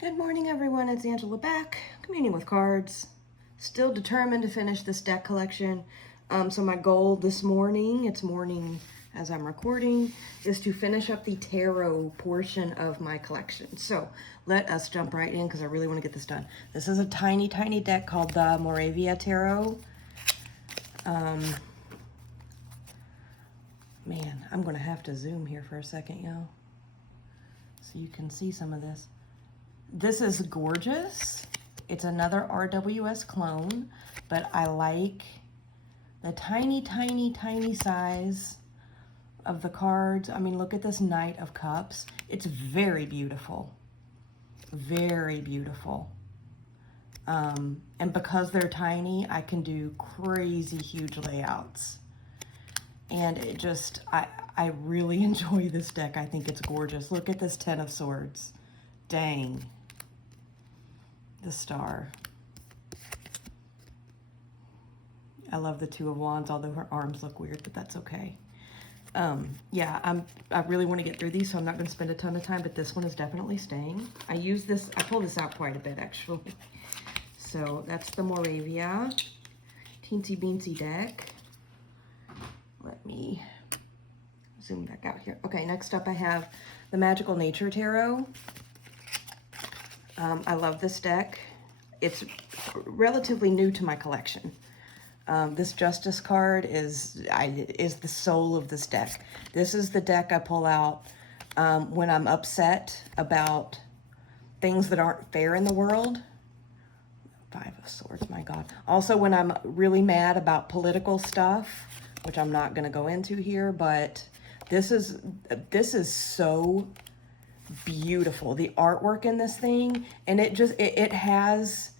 Good morning, everyone. It's Angela back, communing with cards. Still determined to finish this deck collection. So my goal this morning, it's morning as I'm recording, is to finish up the tarot portion of my collection. So let us jump right in because I really want to get this done. This is a tiny, tiny deck called the Moravia Tarot. Man, I'm going to have to zoom here for a second, y'all, so you can see some of this. This is gorgeous. It's another RWS clone, but I like the tiny, tiny, tiny size of the cards. I mean, look at this Knight of Cups. It's very beautiful. Very beautiful. And because they're tiny, I can do crazy huge layouts. And it just, I really enjoy this deck. I think it's gorgeous. Look at this Ten of Swords. Dang. The Star. I love the Two of Wands, although her arms look weird, but that's okay. Yeah, I really want to get through these, so I'm not going to spend a ton of time, but this one is definitely staying. I pull this out quite a bit, actually. So that's the Moravia Teensy Beansy deck. Let me zoom back out here. Okay, next up I have the Magical Nature Tarot. I love this deck. It's relatively new to my collection. This Justice card is the soul of this deck. This is the deck I pull out when I'm upset about things that aren't fair in the world. Five of Swords, my God. Also when I'm really mad about political stuff, which I'm not going to go into here, but this is so beautiful. The artwork in this thing, and it has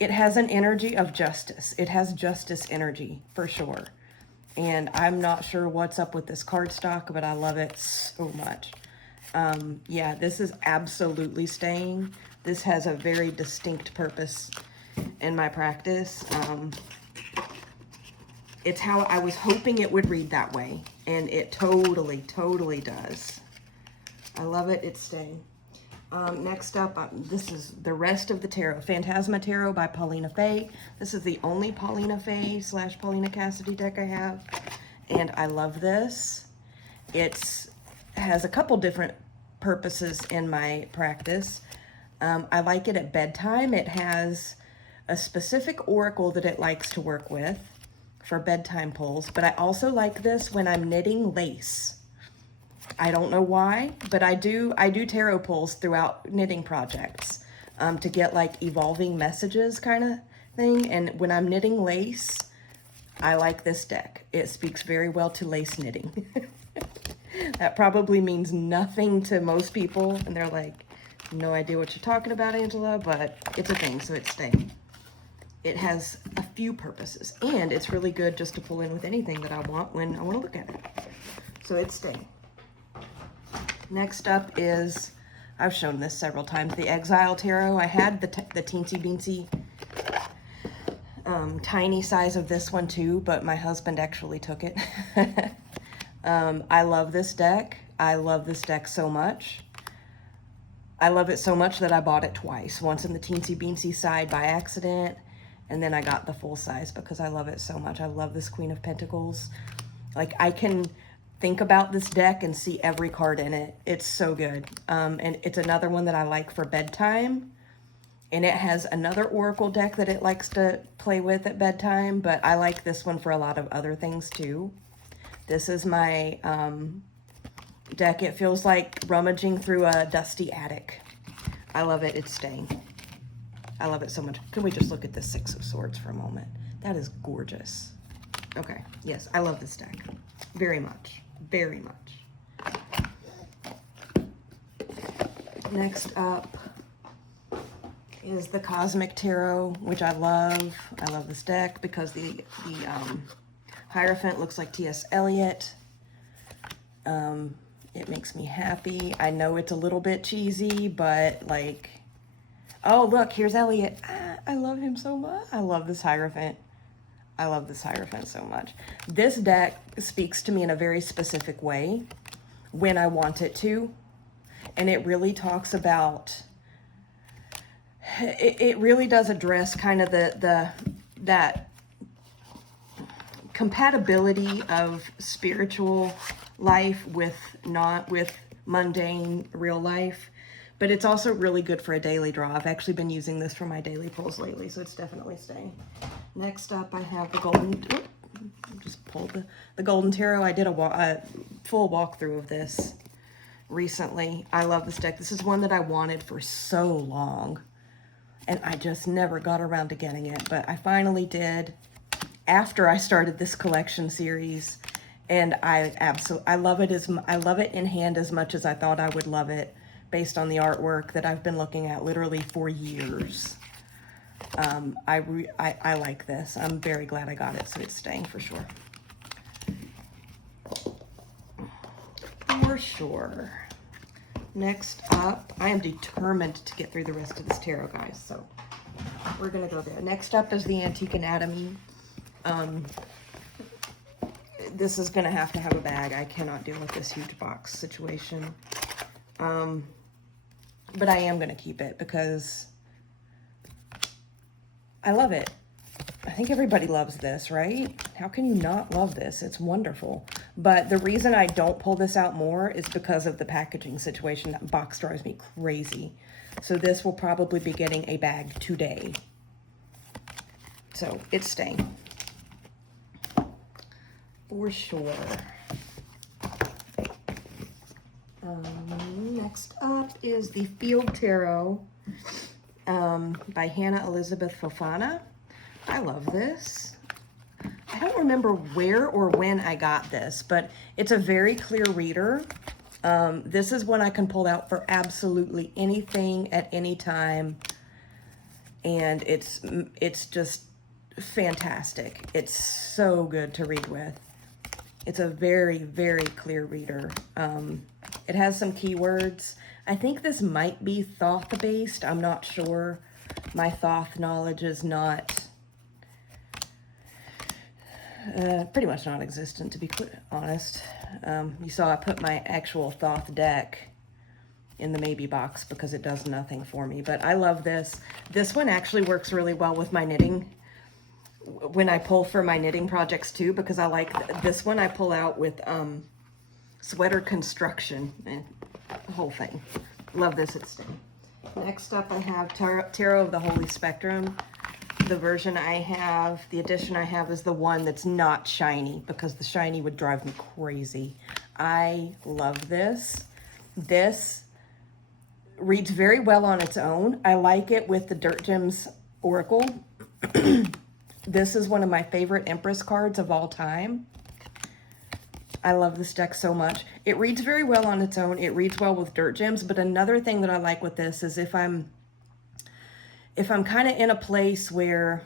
an energy of justice. It has justice energy for sure. And I'm not sure what's up with this cardstock, but I love it so much. Yeah, this is absolutely staying. This has a very distinct purpose in my practice. It's how I was hoping it would read that way, and it totally, totally does. I love it. It's staying. Next up, this is the rest of the tarot. Phantasma Tarot by Paulina Faye. This is the only Paulina Faye / Paulina Cassidy deck I have, and I love this. It has a couple different purposes in my practice. I like it at bedtime. It has a specific oracle that it likes to work with for bedtime pulls, but I also like this when I'm knitting lace. I don't know why, but I do tarot pulls throughout knitting projects to get like evolving messages kind of thing. And when I'm knitting lace, I like this deck. It speaks very well to lace knitting. That probably means nothing to most people, and they're like, no idea what you're talking about, Angela, but it's a thing, so it's staying. It has a few purposes, and it's really good just to pull in with anything that I want when I want to look at it. So it's staying. Next up is, I've shown this several times, the Exile Tarot. I had the teensy beansy tiny size of this one too, but my husband actually took it. I love this deck. I love this deck so much. I love it so much that I bought it twice. Once in the teensy beansy side by accident, and then I got the full size because I love it so much. I love this Queen of Pentacles. Like, I can think about this deck and see every card in it. It's so good. And it's another one that I like for bedtime. And it has another oracle deck that it likes to play with at bedtime, but I like this one for a lot of other things too. This is my deck. It feels like rummaging through a dusty attic. I love it. It's staying. I love it so much. Can we just look at the Six of Swords for a moment? That is gorgeous. Okay, yes, I love this deck very much. Very much. Next up is the Cosmic Tarot, which I love. I love this deck because the Hierophant looks like T.S. Eliot. It makes me happy. I know it's a little bit cheesy, but like, oh, look, here's Eliot. I love him so much. I love this Hierophant. I love this Hierophant so much. This deck speaks to me in a very specific way when I want it to. And it really talks about it really does address kind of that compatibility of spiritual life with mundane real life. But it's also really good for a daily draw. I've actually been using this for my daily pulls lately, so it's definitely staying. Next up, I have the golden. Just pulled the golden tarot. I did a full walkthrough of this recently. I love this deck. This is one that I wanted for so long, and I just never got around to getting it. But I finally did after I started this collection series, and I love it. I love it in hand as much as I thought I would love it, based on the artwork that I've been looking at literally for years. I like this. I'm very glad I got it, so it's staying for sure. For sure. Next up, I am determined to get through the rest of this tarot, guys, so we're gonna go there. Next up is the Antique Anatomy. This is gonna have to have a bag. I cannot deal with this huge box situation. But I am gonna keep it because I love it. I think everybody loves this, right? How can you not love this? It's wonderful. But the reason I don't pull this out more is because of the packaging situation. That box drives me crazy. So this will probably be getting a bag today. So it's staying. For sure. Next up is the Field Tarot by Hannah Elizabeth Fofana. I love this. I don't remember where or when I got this, but it's a very clear reader. This is one I can pull out for absolutely anything at any time, and it's just fantastic. It's so good to read with. It's a very, very clear reader. It has some keywords. I think this might be Thoth-based. I'm not sure. My Thoth knowledge is not, pretty much non-existent, to be honest. You saw I put my actual Thoth deck in the maybe box because it does nothing for me. But I love this. This one actually works really well with my knitting, when I pull for my knitting projects too, because I like this one I pull out with sweater construction and the whole thing. Love this at staying. Next up I have Tarot of the Holy Spectrum. The version I have, the edition I have, is the one that's not shiny, because the shiny would drive me crazy. I love this. This reads very well on its own. I like it with the Dirt Gems Oracle. This is one of my favorite Empress cards of all time. I love this deck so much. It reads very well on its own. It reads well with Dirt Gems, but another thing that I like with this is if I'm kind of in a place where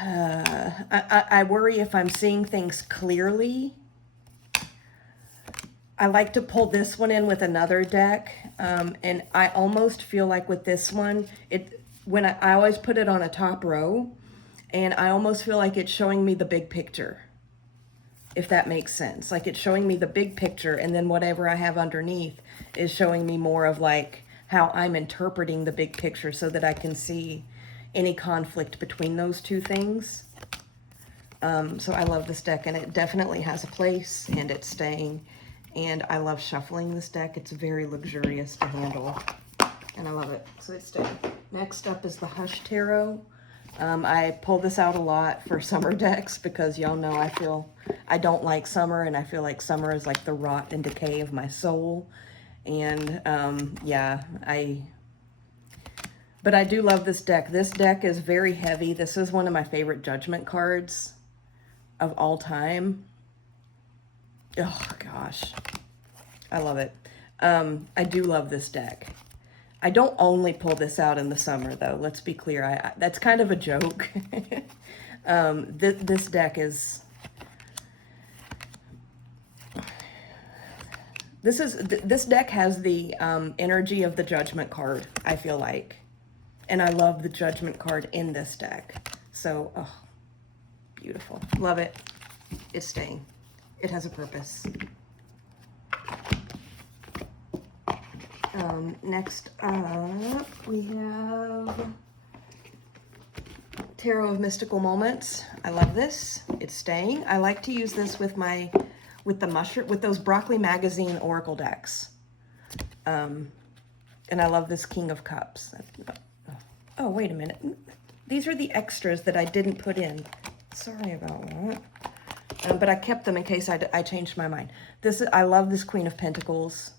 I worry if I'm seeing things clearly, I like to pull this one in with another deck, and I almost feel like with this one, I always put it on a top row, and I almost feel like it's showing me the big picture, if that makes sense. Like it's showing me the big picture, and then whatever I have underneath is showing me more of like how I'm interpreting the big picture so that I can see any conflict between those two things. So I love this deck, and it definitely has a place, and it's staying. And I love shuffling this deck. It's very luxurious to handle, and I love it. So it's staying. Next up is the Hush Tarot. I pull this out a lot for summer decks because y'all know I don't like summer, and I feel like summer is like the rot and decay of my soul. And yeah, but I do love this deck. This deck is very heavy. This is one of my favorite Judgment cards of all time. Oh gosh, I love it. I do love this deck. I don't only pull this out in the summer, though. Let's be clear. That's kind of a joke. This deck is... This deck has the energy of the Judgment card, I feel like. And I love the Judgment card in this deck. So, oh, beautiful. Love it. It's staying. It has a purpose. Next up, we have Tarot of Mystical Moments. I love this. It's staying. I like to use this with those Broccoli Magazine Oracle decks. And I love this King of Cups. Oh, wait a minute. These are the extras that I didn't put in. Sorry about that. But I kept them in case I changed my mind. I love this Queen of Pentacles.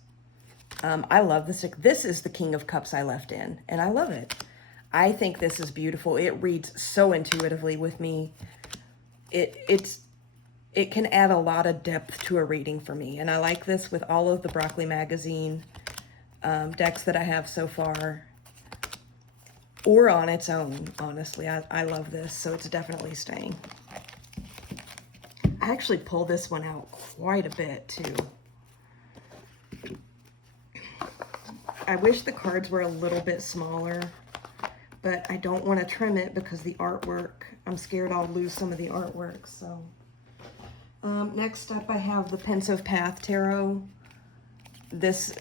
I love this. This is the King of Cups I left in, and I love it. I think this is beautiful. It reads so intuitively with me. It can add a lot of depth to a reading for me, and I like this with all of the Broccoli Magazine decks that I have so far, or on its own. Honestly, I love this, so it's definitely staying. I actually pulled this one out quite a bit too. I wish the cards were a little bit smaller, but I don't want to trim it because the artwork, I'm scared I'll lose some of the artwork. So next up, I have the Pensive Path Tarot.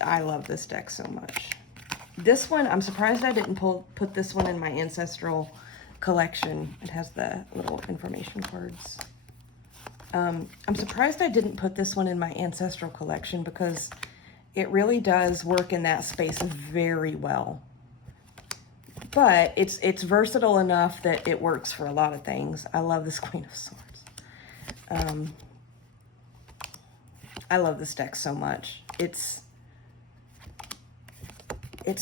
I love this deck so much. This one, I'm surprised I didn't put this one in my Ancestral collection. It has the little information cards. I'm surprised I didn't put this one in my Ancestral collection because it really does work in that space very well. But it's versatile enough that it works for a lot of things. I love this Queen of Swords. I love this deck so much. It's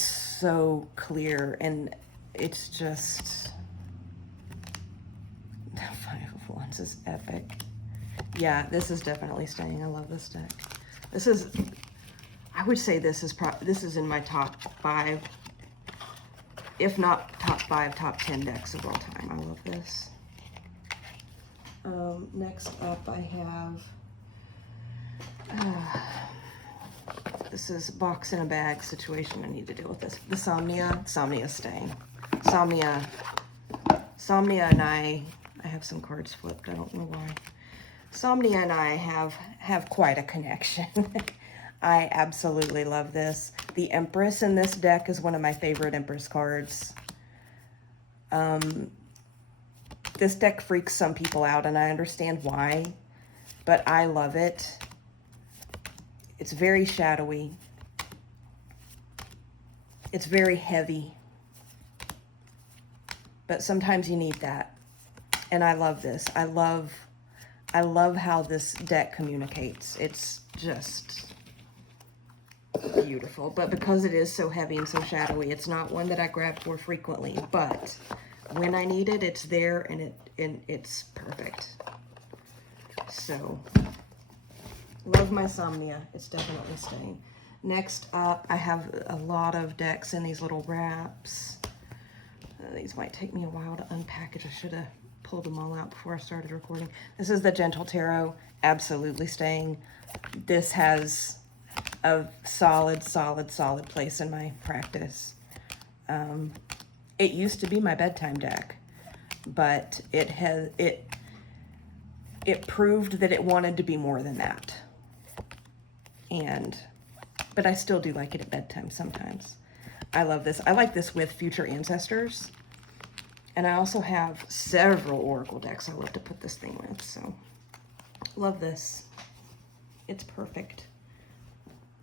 so clear, and it's just... The Five of Wands is epic. Yeah, this is definitely staying. I love this deck. This is... I would say this is in my top 5, if not top 5, top 10 decks of all time. I love this. Next up, I have this is box in a bag situation. I need to deal with this. The Somnia. Somnia is staying. Somnia and I have some cards flipped. I don't know why. Somnia and I have quite a connection. I absolutely love this. The Empress in this deck is one of my favorite Empress cards. This deck freaks some people out, and I understand why, but I love it. It's very shadowy. It's very heavy. But sometimes you need that. And I love this. I love how this deck communicates. It's just beautiful. But because it is so heavy and so shadowy, it's not one that I grab for frequently. But when I need it, it's there, and it's perfect. So, love my Somnia. It's definitely staying. Next up, I have a lot of decks in these little wraps. These might take me a while to unpackage. I should have pulled them all out before I started recording. This is the Gentle Tarot. Absolutely staying. This has a solid place in my practice. It used to be my bedtime deck, but it proved that it wanted to be more than that. But I still do like it at bedtime sometimes. I love this. I like this with Future Ancestors. And I also have several Oracle decks I love to put this thing with, so love this. It's perfect.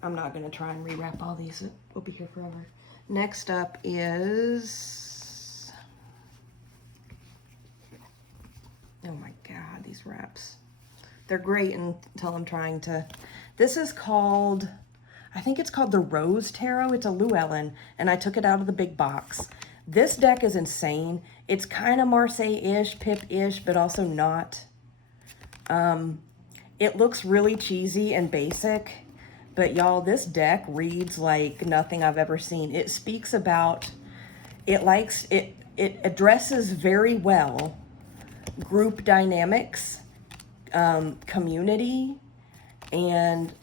I'm not going to try and rewrap all these. It will be here forever. Next up is... Oh my God, these wraps. They're great until I'm trying to... This is called... I think it's called the Rose Tarot. It's a Llewellyn, and I took it out of the big box. This deck is insane. It's kind of Marseille-ish, Pip-ish, but also not. It looks really cheesy and basic, but y'all, this deck reads like nothing I've ever seen. It speaks about, it addresses very well group dynamics, community, and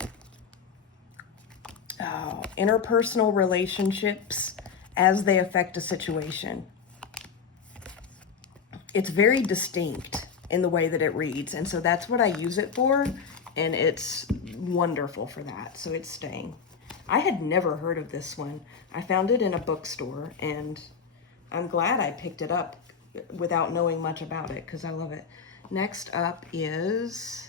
interpersonal relationships as they affect a situation. It's very distinct in the way that it reads, and so that's what I use it for, and it's wonderful for that, so it's staying. I had never heard of this one. I found it in a bookstore, and I'm glad I picked it up without knowing much about it because I love it. Next up is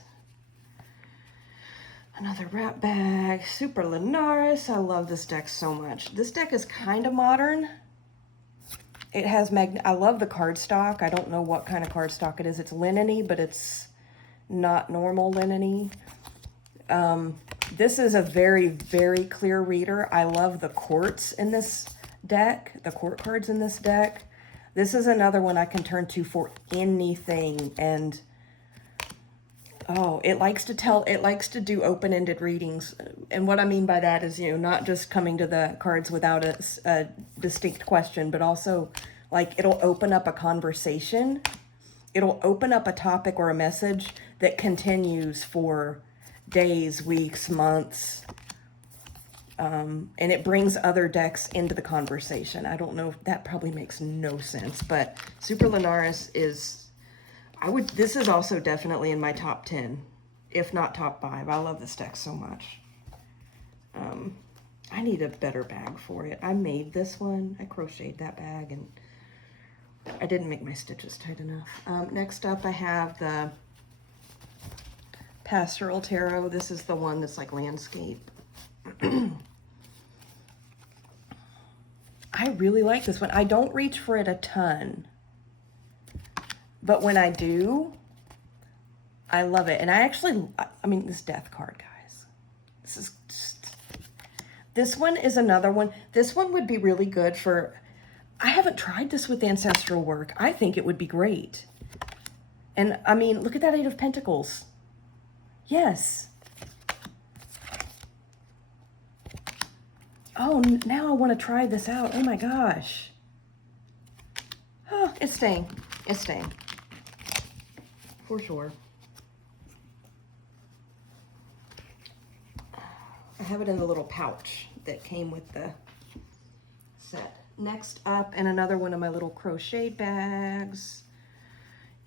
another wrap bag, Super Lunaris. I love this deck so much. This deck is kind of modern. It has I love the cardstock. I don't know what kind of cardstock it is. It's linen-y, but it's not normal linen-y. This is a very, very clear reader. I love the quartz in this deck, the court cards in this deck. This is another one I can turn to for anything. And oh, it likes to do open-ended readings. And what I mean by that is, you know, not just coming to the cards without a distinct question, but also like it'll open up a conversation. It'll open up a topic or a message that continues for days, weeks, months. And it brings other decks into the conversation. I don't know, that probably makes no sense, but Super Lunaris is, this is also definitely in my top 10, if not top 5. I love this deck so much. I need a better bag for it. I made this one. I crocheted that bag, and I didn't make my stitches tight enough. Next up, I have the Pastoral Tarot. This is the one that's like landscape. I really like this one. I don't reach for it a ton, but when I do, I love it. And I mean, this death card, guys. This one is another one. This one would be really good for, I haven't tried this with ancestral work. I think it would be great. And I mean, look at that 8 of Pentacles. Yes. Oh, now I want to try this out. Oh my gosh. Oh, it's staying. It's staying. For sure. I have it in the little pouch that came with the set. Next up, in another one of my little crochet bags,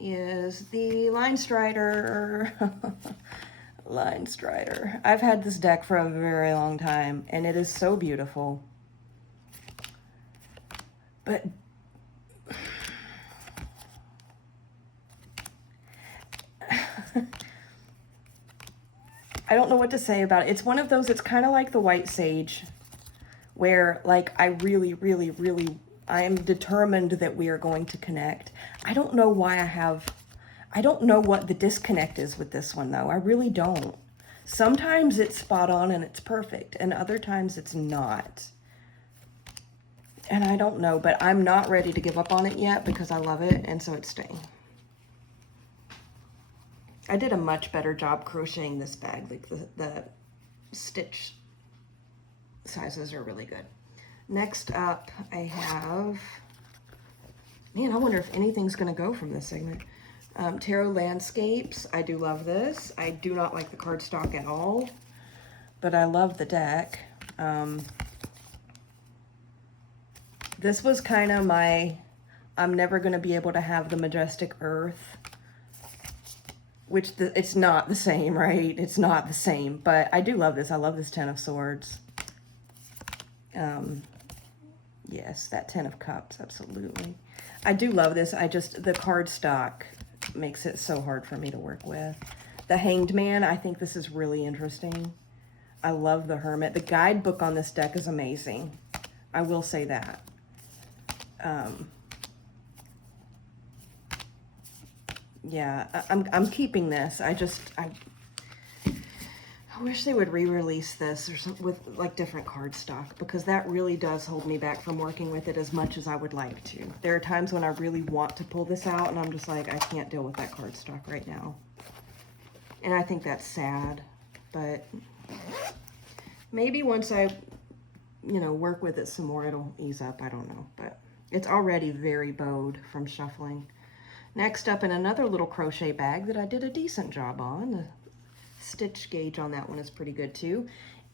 is the Line Strider. Line Strider. I've had this deck for a very long time, and it is so beautiful. But I don't know what to say about it. It's one of those, it's kind of like the White Sage, where like I really, really, really, I am determined that we are going to connect. I don't know why I don't know what the disconnect is with this one, though. I really don't. Sometimes it's spot on and it's perfect, and other times it's not. And I don't know, but I'm not ready to give up on it yet because I love it, and so it's staying. I did a much better job crocheting this bag. Like the stitch sizes are really good. Next up, I have, man, I wonder if anything's going to go from this segment. Tarot Landscapes. I do love this. I do not like the cardstock at all, but I love the deck. This was kind of my, I'm never going to be able to have the Majestic Earth, which it's not the same, right? It's not the same, but I do love this. I love this 10 of Swords. Yes, that 10 of Cups, absolutely. I do love this. The cardstock makes it so hard for me to work with. The Hanged Man, I think this is really interesting. I love the Hermit. The guidebook on this deck is amazing. I will say that. Yeah, I'm keeping this. I wish they would re-release this or something with like different cardstock, because that really does hold me back from working with it as much as I would like to. There are times when I really want to pull this out and I'm just like, I can't deal with that cardstock right now. And I think that's sad, but maybe once I, you know, work with it some more, it'll ease up. I don't know, but it's already very bowed from shuffling. Next up, in another little crochet bag that I did a decent job on, the stitch gauge on that one is pretty good too,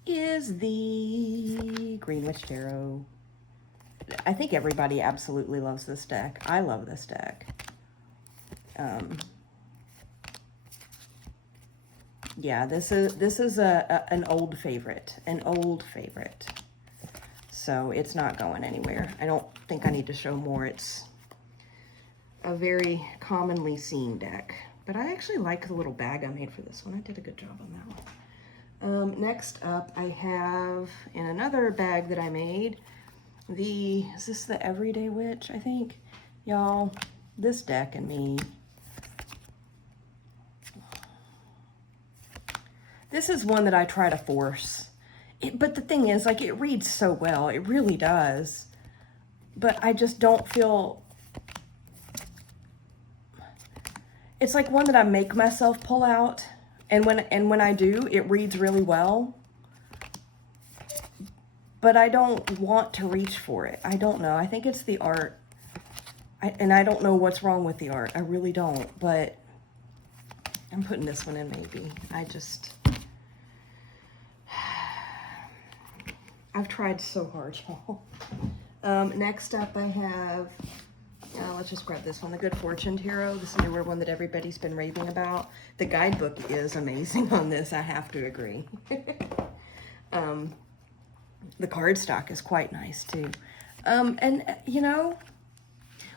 is the Greenwich Tarot. I think everybody absolutely loves this deck. I love this deck. Yeah, this is an old favorite, So it's not going anywhere. I don't think I need to show more. It's a very commonly seen deck. But I actually like the little bag I made for this one. I did a good job on that one. Next up, I have in another bag that I made, is this the Everyday Witch, I think? Y'all, this deck and me. This is one that I try to force. But the thing is, like, it reads so well. It really does. But I just don't feel... It's like one that I make myself pull out. And when I do, it reads really well. But I don't want to reach for it. I don't know. I think it's the art. And I don't know what's wrong with the art. I really don't. But I'm putting this one in maybe. I've tried so hard, y'all. Next up I have, let's just grab this one, the Good Fortune Tarot. This newer one that everybody's been raving about. The guidebook is amazing on this, I have to agree. The cardstock is quite nice too. And you know,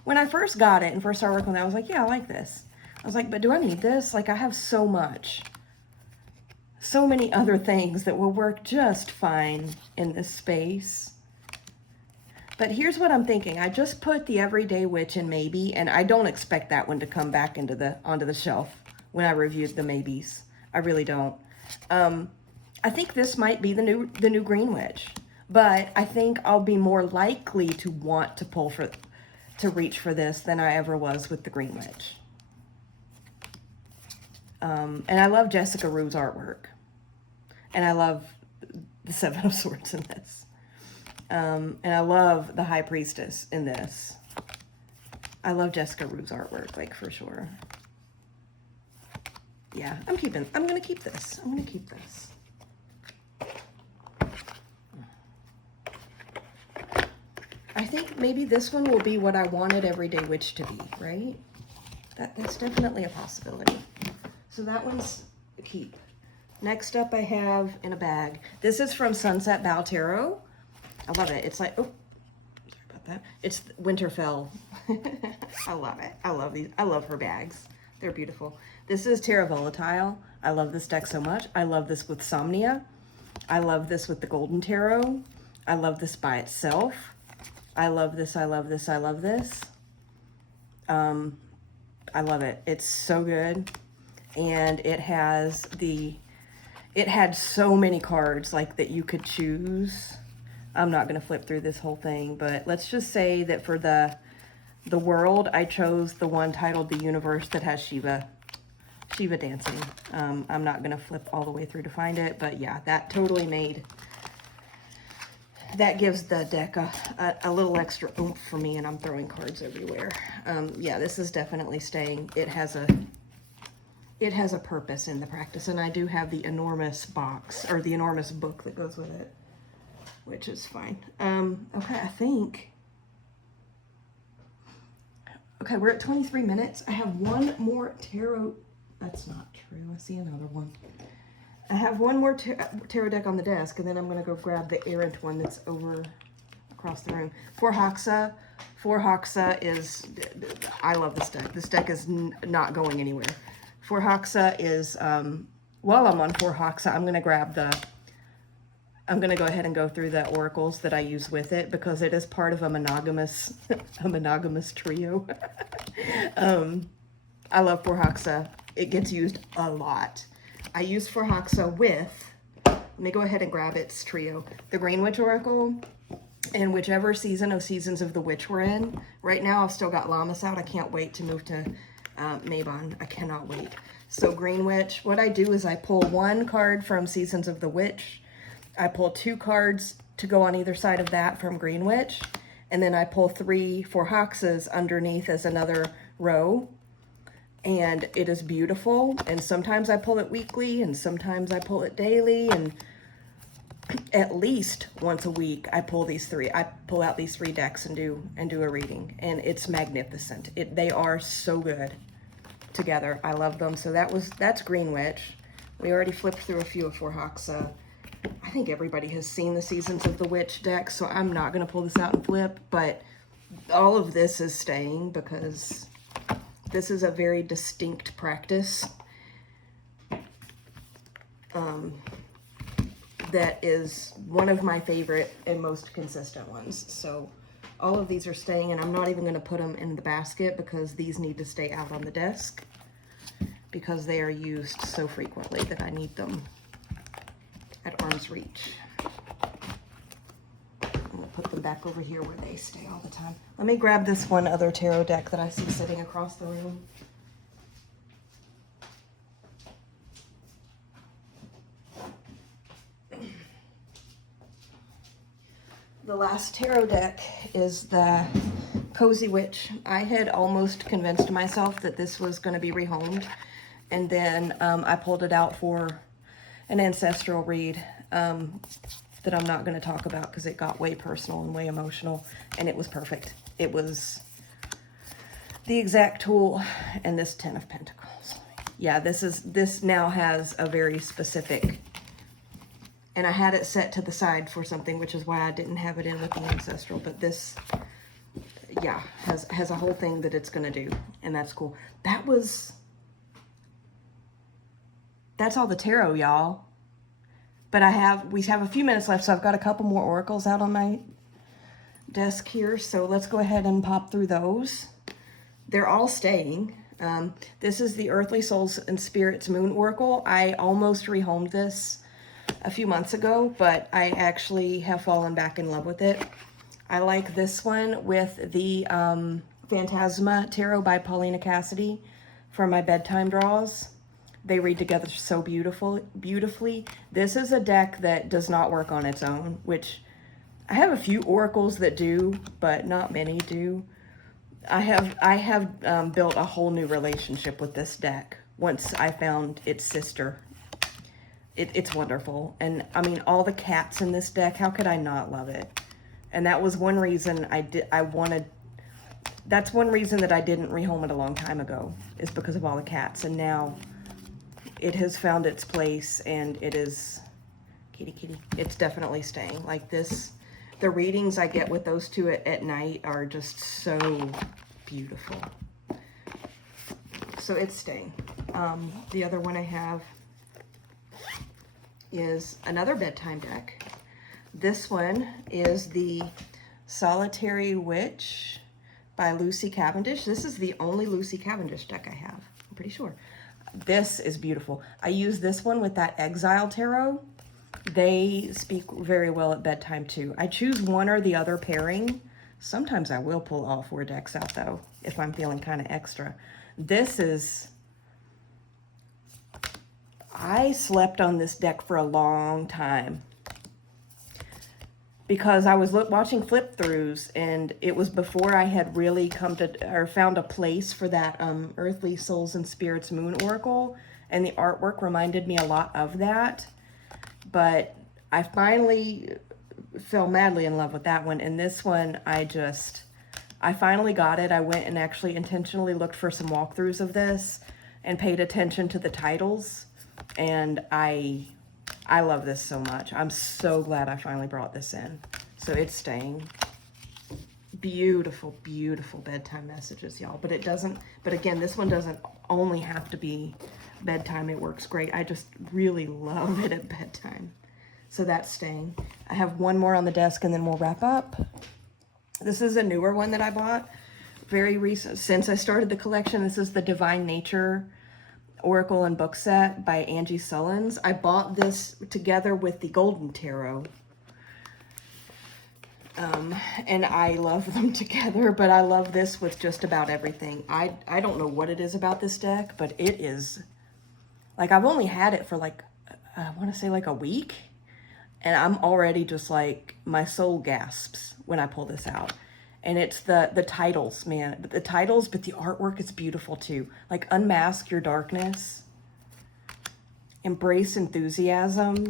when I first got it and first started working on it, I was like, yeah, I like this. I was like, but do I need this? Like, I have so much. So many other things that will work just fine in this space. But here's what I'm thinking. I just put the Everyday Witch in maybe, and I don't expect that one to come back onto the shelf when I reviewed the maybes. I really don't. I think this might be the new Green Witch, but I think I'll be more likely to want to reach for this than I ever was with the Green Witch. And I love Jessica Rue's artwork. And I love the Seven of Swords in this. And I love the High Priestess in this. I love Jessica Rue's artwork, like, for sure. Yeah, I'm gonna keep this. I'm gonna keep this. I think maybe this one will be what I wanted Everyday Witch to be, right? That's definitely a possibility. So that one's a keep. Next up I have in a bag. This is from Sunset Bow Tarot. I love it. It's like, oh, sorry about that. It's Winterfell. I love it. I love these. I love her bags. They're beautiful. This is Terra Volatile. I love this deck so much. I love this with Somnia. I love this with the Golden Tarot. I love this by itself. I love this. I love this. I love this. I love it. It's so good. And it had so many cards like that you could choose. I'm not going to flip through this whole thing, but let's just say that for the world, I chose the one titled The Universe that has Shiva dancing. I'm not going to flip all the way through to find it, but yeah, that totally that gives the deck a little extra oomph for me, and I'm throwing cards everywhere. Yeah, this is definitely staying. It has a purpose in the practice, and I do have the enormous box, or the enormous book that goes with it, which is fine. Okay, I think... Okay, we're at 23 minutes. I have one more tarot... That's not true. I see another one. I have one more tarot deck on the desk, and then I'm going to go grab the errant one that's over across the room. For Hoxa is... I love this deck. This deck is not going anywhere. For Hoxa is, while I'm on For Hoxa, I'm going to go ahead and go through the oracles that I use with it, because it is part of a monogamous trio. I love For Hoxa. It gets used a lot. I use For Hoxa with, let me go ahead and grab its trio, the Green Witch Oracle, and whichever season of Seasons of the Witch we're in. Right now I've still got Lammas out. I can't wait to move to Mabon. I cannot wait. So Green Witch, what I do is I pull one card from Seasons of the Witch. I pull 2 cards to go on either side of that from Green Witch. And then I pull 3 For Hoxas underneath as another row. And it is beautiful. And sometimes I pull it weekly, and sometimes I pull it daily, and at least once a week I pull these 3. I pull out these 3 decks and do a reading, and it's magnificent. They are so good together. I love them. So that's Green Witch. We already flipped through a few of Forhaxa. I think everybody has seen the Seasons of the Witch deck, so I'm not going to pull this out and flip, but all of this is staying because this is a very distinct practice that is one of my favorite and most consistent ones. So all of these are staying, and I'm not even going to put them in the basket because these need to stay out on the desk because they are used so frequently that I need them at arm's reach. I'm going to put them back over here where they stay all the time. Let me grab this one other tarot deck that I see sitting across the room. The last tarot deck is the Cozy Witch. I had almost convinced myself that this was going to be rehomed, and then I pulled it out for an ancestral read that I'm not going to talk about because it got way personal and way emotional, and it was perfect. It was the exact tool, and this Ten of Pentacles. Yeah, this now has a very specific, and I had it set to the side for something, which is why I didn't have it in with the ancestral, but this, yeah, has a whole thing that it's going to do, and that's cool. That's all the tarot, y'all. But we have a few minutes left, so I've got a couple more oracles out on my desk here, so let's go ahead and pop through those. They're all staying. This is the Earthly Souls and Spirits Moon Oracle. I almost rehomed this a few months ago, but I actually have fallen back in love with it. I like this one with the Phantasma Tarot by Paulina Cassidy for my bedtime draws. They read together so beautifully. This is a deck that does not work on its own, which I have a few oracles that do, but not many do. I have built a whole new relationship with this deck once I found its sister. It's wonderful. And I mean, all the cats in this deck, how could I not love it? And that was one reason that's one reason that I didn't rehome it a long time ago, is because of all the cats. And now it has found its place, and it is, kitty, it's definitely staying. Like this, the readings I get with those two at night are just so beautiful. So it's staying. The other one I have is another bedtime deck. This one is the Solitary Witch by Lucy Cavendish. This is the only Lucy Cavendish deck I have, I'm pretty sure. This is beautiful. I use this one with that Exile Tarot. They speak very well at bedtime too. I choose one or the other pairing. Sometimes I will pull all 4 decks out though, if I'm feeling kind of extra. I slept on this deck for a long time because I was watching flip throughs, and it was before I had really found a place for that Earthly Souls and Spirits Moon Oracle, and the artwork reminded me a lot of that. But I finally fell madly in love with that one, and this one I finally got it. I went and actually intentionally looked for some walkthroughs of this and paid attention to the titles, and I love this so much. I'm so glad I finally brought this in. So it's staying. Beautiful, beautiful bedtime messages, y'all. But again, this one doesn't only have to be bedtime. It works great. I just really love it at bedtime. So that's staying. I have one more on the desk, and then we'll wrap up. This is a newer one that I bought. Very recent, since I started the collection. This is the Divine Nature Oracle and Book Set by Angie Sullins. I bought this together with the Golden Tarot. And I love them together, but I love this with just about everything. I don't know what it is about this deck, but it is, like, I've only had it for like, I want to say like a week, and I'm already just like, my soul gasps when I pull this out. And it's the titles, man. The titles, but the artwork is beautiful too. Like, Unmask Your Darkness, Embrace Enthusiasm,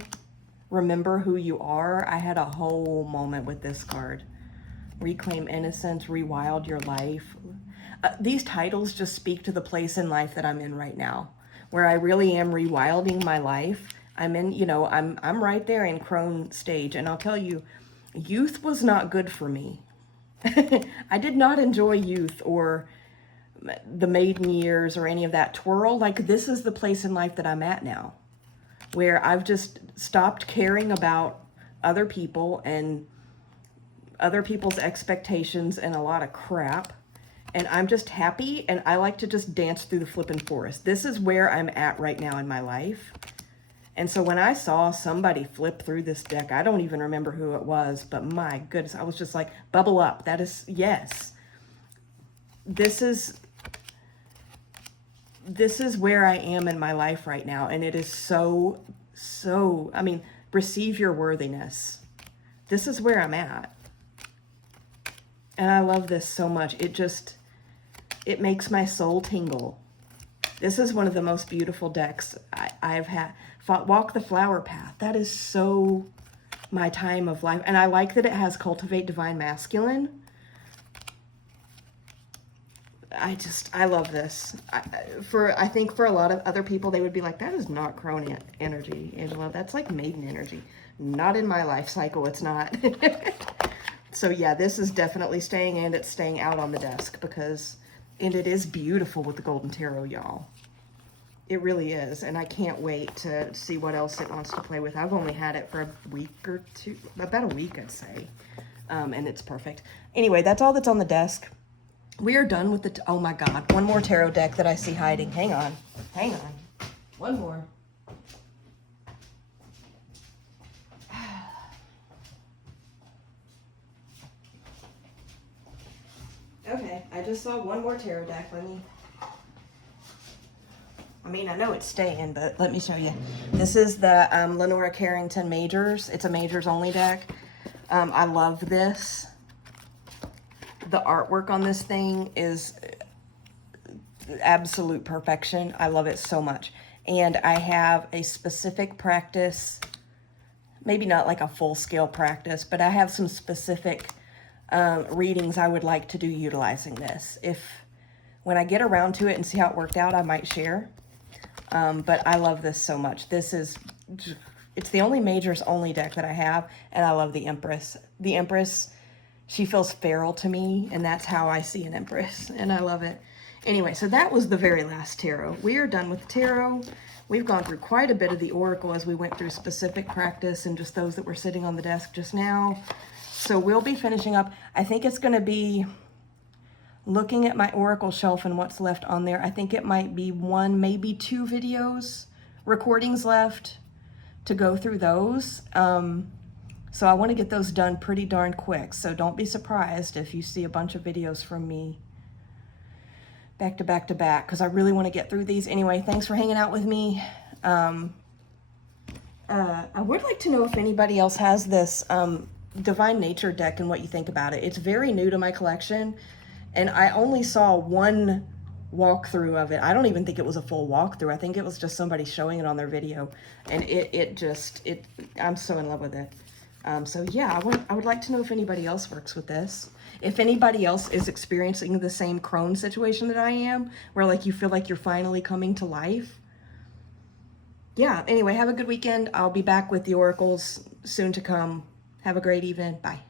Remember Who You Are. I had a whole moment with this card. Reclaim Innocence, Rewild Your Life. These titles just speak to the place in life that I'm in right now. where I really am rewilding my life. I'm in, you know, I'm right there in crone stage, and I'll tell you, youth was not good for me. I did not enjoy youth or the maiden years or any of that twirl. Like, this is the place in life that I'm at now, where I've just stopped caring about other people and other people's expectations and a lot of crap. And I'm just happy, and I like to just dance through the flippin' forest. This is where I'm at right now in my life. And so when I saw somebody flip through this deck, I don't even remember who it was, but my goodness, I was just like, bubble up. That is, yes. This is where I am in my life right now. And it is so, I mean, receive your worthiness. This is where I'm at. And I love this so much. It makes my soul tingle. This is one of the most beautiful decks I've had. Walk the Flower Path. That is so my time of life. And I like that it has Cultivate Divine Masculine. I love this. I think for a lot of other people, they would be like, that is not crone energy, Angela. That's like maiden energy. Not in my life cycle, it's not. So yeah, this is definitely staying, and it's staying out on the desk and it is beautiful with the Golden Tarot, y'all. It really is, and I can't wait to see what else it wants to play with. I've only had it for a week or two, about a week, I'd say, and it's perfect. Anyway, that's all that's on the desk. We are done with oh my God, one more tarot deck that I see hiding. Hang on, one more. Okay, I just saw one more tarot deck. I know it's staying, but let me show you. This is the Lenora Carrington Majors. It's a Majors only deck. I love this. The artwork on this thing is absolute perfection. I love it so much. And I have a specific practice, maybe not like a full-scale practice, but I have some specific readings I would like to do utilizing this. When I get around to it and see how it worked out, I might share. But I love this so much. It's the only Majors only deck that I have, and I love the Empress. The Empress, she feels feral to me, and that's how I see an Empress, and I love it. Anyway, so that was the very last tarot. We are done with the tarot. We've gone through quite a bit of the Oracle as we went through specific practice and just those that were sitting on the desk just now. So we'll be finishing up. I think it's going to be looking at my Oracle shelf and what's left on there. I think it might be one, maybe two recordings left to go through those. So I want to get those done pretty darn quick. So don't be surprised if you see a bunch of videos from me back to back to back, because I really want to get through these. Anyway, thanks for hanging out with me. I would like to know if anybody else has this Divine Nature deck and what you think about it. It's very new to my collection, and I only saw one walkthrough of it. I don't even think it was a full walkthrough. I think it was just somebody showing it on their video, and I'm so in love with it. So yeah, I would like to know if anybody else works with this. If anybody else is experiencing the same crone situation that I am, where like you feel like you're finally coming to life. Yeah, anyway, have a good weekend. I'll be back with the oracles soon to come. Have a great evening. Bye.